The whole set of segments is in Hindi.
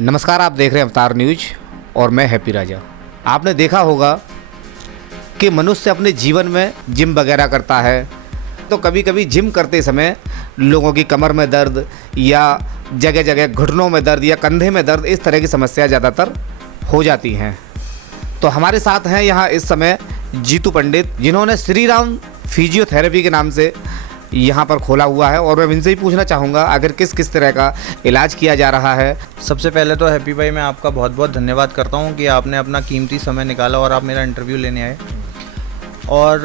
नमस्कार, आप देख रहे हैं अवतार न्यूज और मैं हैप्पी राजा। आपने देखा होगा कि मनुष्य अपने जीवन में जिम वगैरह करता है, तो कभी कभी जिम करते समय लोगों की कमर में दर्द या जगह जगह घुटनों में दर्द या कंधे में दर्द, इस तरह की समस्या ज़्यादातर हो जाती हैं। तो हमारे साथ हैं यहाँ इस समय जीतू पंडित, जिन्होंने श्री राम फिजियोथेरेपी के नाम से यहाँ पर खोला हुआ है, और मैं इनसे ही पूछना चाहूँगा आखिर किस किस तरह का इलाज किया जा रहा है। सबसे पहले तो हैप्पी भाई, मैं आपका बहुत बहुत धन्यवाद करता हूँ कि आपने अपना कीमती समय निकाला और आप मेरा इंटरव्यू लेने आए। और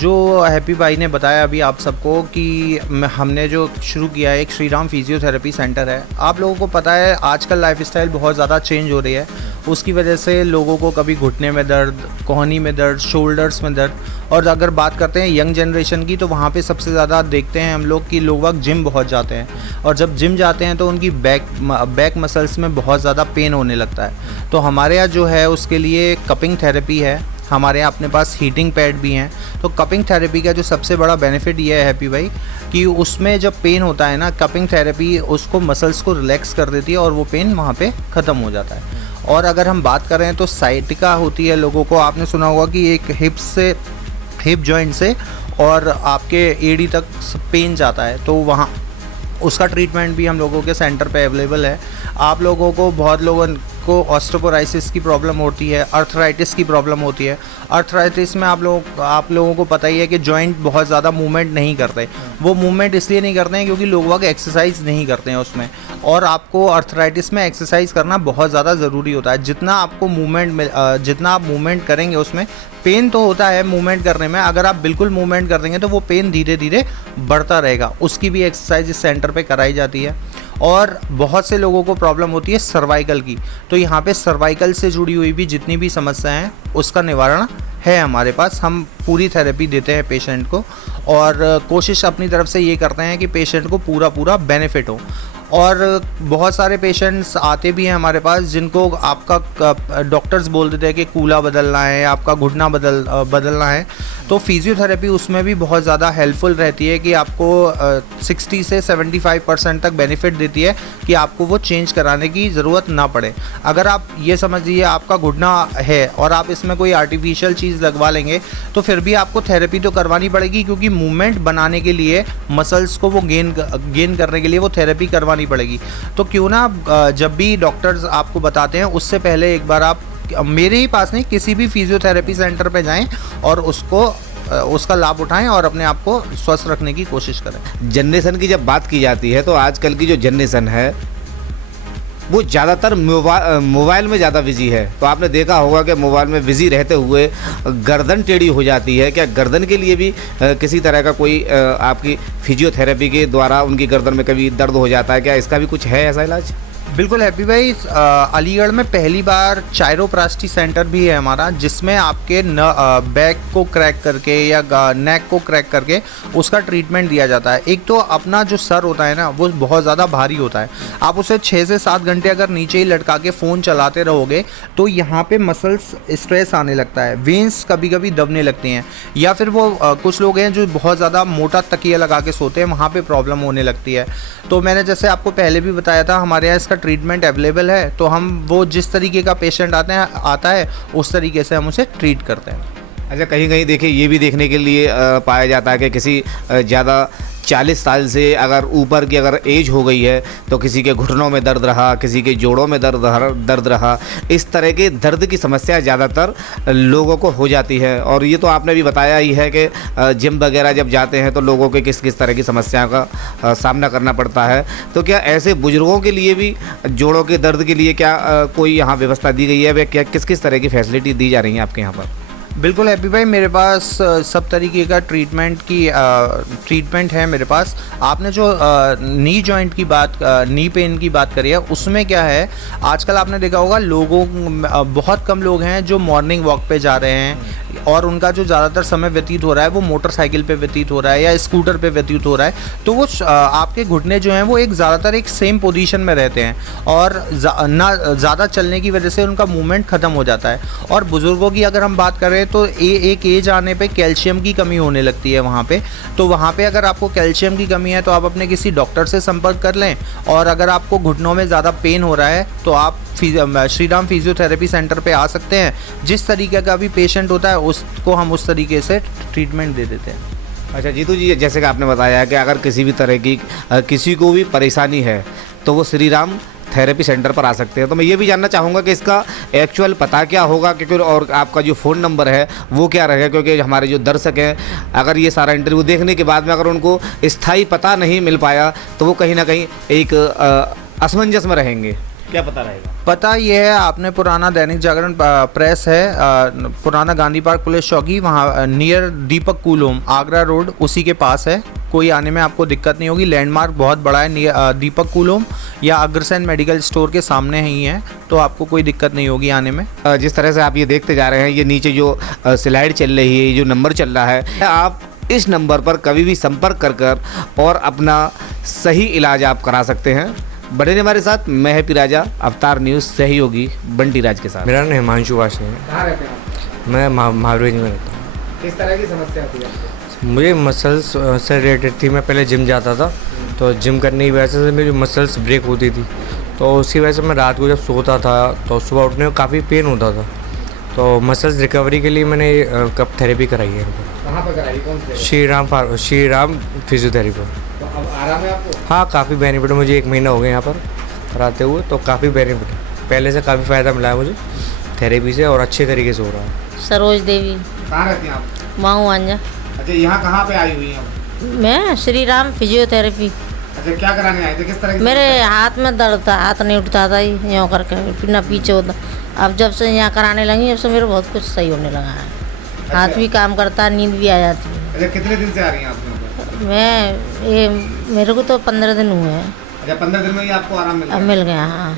जो हैप्पी भाई ने बताया अभी आप सबको कि हमने जो शुरू किया है एक श्री राम फिजियोथेरेपी सेंटर है। आप लोगों को पता है आजकल लाइफस्टाइल बहुत ज़्यादा चेंज हो रही है, उसकी वजह से लोगों को कभी घुटने में दर्द, कोहनी में दर्द, शोल्डर्स में दर्द। और अगर बात करते हैं यंग जनरेशन की, तो वहाँ पे सबसे ज़्यादा देखते हैं हम लोग कि लोग जिम बहुत जाते हैं, और जब जिम जाते हैं तो उनकी बैक मसल्स में बहुत ज़्यादा पेन होने लगता है। तो हमारे यहाँ जो है उसके लिए कपिंग थेरेपी है, हमारे यहाँ अपने पास हीटिंग पैड भी हैं। तो कपिंग थेरेपी का जो सबसे बड़ा बेनिफिट ये है हैप्पी भाई कि उसमें जब पेन होता है ना, कपिंग थेरेपी उसको मसल्स को रिलैक्स कर देती है और वो पेन वहाँ पे ख़त्म हो जाता है। और अगर हम बात करें तो साइटिका होती है, लोगों को आपने सुना होगा कि एक हिप जॉइंट से और आपके एडी तक पेन जाता है, तो वहाँ उसका ट्रीटमेंट भी हम लोगों के सेंटर पे अवेलेबल है। आप लोगों को, बहुत लोगों को ऑस्टियोपोरोसिस की प्रॉब्लम होती है, अर्थराइटिस की प्रॉब्लम होती है। अर्थराइटिस में आप लोगों को पता ही है कि जॉइंट बहुत ज़्यादा मूवमेंट नहीं करते। वो मूवमेंट इसलिए नहीं करते हैं क्योंकि लोग एक्सरसाइज नहीं करते हैं उसमें, और आपको अर्थराइटिस में एक्सरसाइज करना बहुत ज़्यादा ज़रूरी होता है। जितना आप मूवमेंट करेंगे उसमें पेन तो होता है मूवमेंट करने में, अगर आप बिल्कुल मूवमेंट कर देंगे तो वो पेन धीरे धीरे बढ़ता रहेगा। उसकी भी एक्सरसाइज इस सेंटर पे कराई जाती है। और बहुत से लोगों को प्रॉब्लम होती है सर्वाइकल की, तो यहाँ पे सर्वाइकल से जुड़ी हुई भी जितनी भी समस्याएं हैं उसका निवारण है हमारे पास। हम पूरी थेरेपी देते हैं पेशेंट को, और कोशिश अपनी तरफ से ये करते हैं कि पेशेंट को पूरा बेनिफिट हो। और बहुत सारे पेशेंट्स आते भी हैं हमारे पास जिनको आपका डॉक्टर्स बोल देते हैं कि कूला बदलना है, आपका घुटना बदलना है। तो फिजियोथेरेपी उसमें भी बहुत ज़्यादा हेल्पफुल रहती है कि आपको 60 से 75% तक बेनिफिट देती है कि आपको वो चेंज कराने की ज़रूरत ना पड़े। अगर आप ये समझ लीजिए आपका घुटना है और आप इसमें कोई आर्टिफिशियल चीज़ लगवा लेंगे तो फिर भी आपको थेरेपी तो करवानी पड़ेगी, क्योंकि मूवमेंट बनाने के लिए, मसल्स को वो गेन करने के लिए वो थेरेपी करवानी पड़ेगी। तो क्यों ना जब भी डॉक्टर्स आपको बताते हैं उससे पहले एक बार आप मेरे ही पास नहीं, किसी भी फिजियोथेरेपी सेंटर पे जाएं और उसका लाभ उठाएं और अपने आप को स्वस्थ रखने की कोशिश करें। जनरेशन की जब बात की जाती है तो आजकल की जो जनरेशन है वो ज़्यादातर मोबाइल में ज़्यादा बिजी है। तो आपने देखा होगा कि मोबाइल में बिजी रहते हुए गर्दन टेढ़ी हो जाती है। क्या गर्दन के लिए भी किसी तरह का कोई आपकी फिजियोथेरेपी के द्वारा उनकी गर्दन में कभी दर्द हो जाता है? क्या इसका भी कुछ है ऐसा इलाज? बिल्कुल हैप्पी भाई, अलीगढ़ में पहली बार चायरोप्लास्टी सेंटर भी है हमारा, जिसमें आपके बैक को क्रैक करके या नेक को क्रैक करके उसका ट्रीटमेंट दिया जाता है। एक तो अपना जो सर होता है ना वो बहुत ज़्यादा भारी होता है, आप उसे 6 से 7 घंटे अगर नीचे ही लटका के फ़ोन चलाते रहोगे तो यहाँ पे मसल्स स्ट्रेस आने लगता है, वेंस कभी कभी दबने लगती हैं, या फिर वो कुछ लोग हैं जो बहुत ज़्यादा मोटा तकिया लगा के सोते हैं, वहाँ पर प्रॉब्लम होने लगती है। तो मैंने जैसे आपको पहले भी बताया था, हमारे यहाँ इसका ट्रीटमेंट अवेलेबल है। तो हम वो जिस तरीके का पेशेंट आता है उस तरीके से हम उसे ट्रीट करते हैं। अच्छा, कहीं कहीं देखिए ये भी देखने के लिए पाया जाता है कि किसी ज़्यादा 40 साल से अगर ऊपर की अगर एज हो गई है तो किसी के घुटनों में दर्द रहा, किसी के जोड़ों में दर्द रहा, इस तरह के दर्द की समस्या ज़्यादातर लोगों को हो जाती है। और ये तो आपने भी बताया ही है कि जिम वगैरह जब जाते हैं तो लोगों के किस किस तरह की समस्याओं का सामना करना पड़ता है। तो क्या ऐसे बुजुर्गों के लिए भी जोड़ों के दर्द के लिए क्या कोई यहाँ व्यवस्था दी गई है? वे क्या किस किस तरह की फैसिलिटी दी जा रही हैं आपके यहाँ पर? बिल्कुल हैप्पी भाई, मेरे पास सब तरीके का ट्रीटमेंट है मेरे पास। आपने जो नी जॉइंट की बात, नी पेन की बात करी है, उसमें क्या है, आजकल आपने देखा होगा बहुत कम लोग हैं जो मॉर्निंग वॉक पे जा रहे हैं, और उनका जो ज़्यादातर समय व्यतीत हो रहा है वो मोटरसाइकिल पे व्यतीत हो रहा है या स्कूटर पे व्यतीत हो रहा है। तो वो आपके घुटने जो हैं वो ज़्यादातर एक सेम पोजीशन में रहते हैं, और ना ज़्यादा चलने की वजह से उनका मूवमेंट ख़त्म हो जाता है। और बुज़ुर्गों की अगर हम बात करें पे तो एक एज आने पे कैल्शियम की कमी होने लगती है वहाँ पे। तो वहाँ पे अगर आपको कैल्शियम की कमी है तो आप अपने किसी डॉक्टर से संपर्क कर लें। और अगर आपको घुटनों में ज़्यादा पेन हो रहा है तो आप श्री राम फिजियोथेरेपी सेंटर पे आ सकते हैं। जिस तरीके का भी पेशेंट होता है उसको हम उस तरीके से ट्रीटमेंट दे देते हैं। अच्छा जीतू जी, जैसे कि आपने बताया कि अगर किसी भी तरह की किसी को भी परेशानी है तो वो श्री राम थेरेपी सेंटर पर आ सकते हैं। तो मैं ये भी जानना चाहूँगा कि इसका एक्चुअल पता क्या होगा, क्योंकि और आपका जो फ़ोन नंबर है वो क्या रहेगा, क्योंकि हमारे जो दर्शक हैं अगर ये सारा इंटरव्यू देखने के बाद में अगर उनको स्थायी पता नहीं मिल पाया तो वो कहीं ना कहीं एक असमंजस में रहेंगे। क्या पता रहेगा? पता ये है, आपने पुराना दैनिक जागरण प्रेस है, पुराना गांधी पार्क पुलिस चौकी, वहाँ नियर दीपक कूल होम, आगरा रोड, उसी के पास है। कोई आने में आपको दिक्कत नहीं होगी। लैंडमार्क बहुत बड़ा है, दीपक कूल होम या अग्रसेन मेडिकल स्टोर के सामने ही है, तो आपको कोई दिक्कत नहीं होगी आने में। जिस तरह से आप ये देखते जा रहे हैं, ये नीचे जो स्लाइड चल रही है, जो नंबर चल रहा है, आप इस नंबर पर कभी भी संपर्क कर और अपना सही इलाज आप करा सकते हैं। बने रहिए हमारे साथ। मैं हैप्पी राजा, अवतार न्यूज़ सहयोगी बंटी राज के साथ। मेरा नाम हिमांशु वाशनी है। कहाँ रहते हैं आप? मैं महावीर में रहता हूँ। किस तरह की समस्या होती है आपको? मुझे मसल्स से रिलेटेड थी। मैं पहले जिम जाता था, तो जिम करने की वजह से मेरी मसल्स ब्रेक होती थी, तो उसकी वजह से मैं रात को जब सोता था तो सुबह उठने में काफ़ी पेन होता था। तो मसल्स रिकवरी के लिए मैंने कप थेरेपी कराई है। कहाँ पर कराई? कौन से? श्री राम फिजियोथेरेपी। तो अब आराम है आपको? हाँ, काफ़ी बेनिफिट है। मुझे 1 महीना हो गया यहाँ पर कराते हुए, तो काफ़ी बेनिफिट है। पहले से काफ़ी फ़ायदा मिला है मुझे थेरेपी से, और अच्छे तरीके से हो रहा है। सरोज देवी, कहाँ रहती हैं आप? माऊ आंजा। अच्छा, यहाँ कहाँ पे आई हुई हैं? मैं श्री राम फिजियोथेरेपी। अच्छा, क्या कराने आए थे? किस तरह की? मेरे हाथ में दर्द था, हाथ नहीं उठता था, यूँ करके फिर ना पीछे होता। अब जब से यहाँ कराने लगी जब से मेरे बहुत कुछ सही होने लगा है। हाथ भी काम करता, नींद भी आ जाती है। अच्छा, कितने दिन से आ रही हैं आप यहाँ पर? मैं ये मेरे को तो 15 दिन हुए हैं। अच्छा, 15 दिन में ही आपको आराम मिल अब गया? मिल गया। हाँ,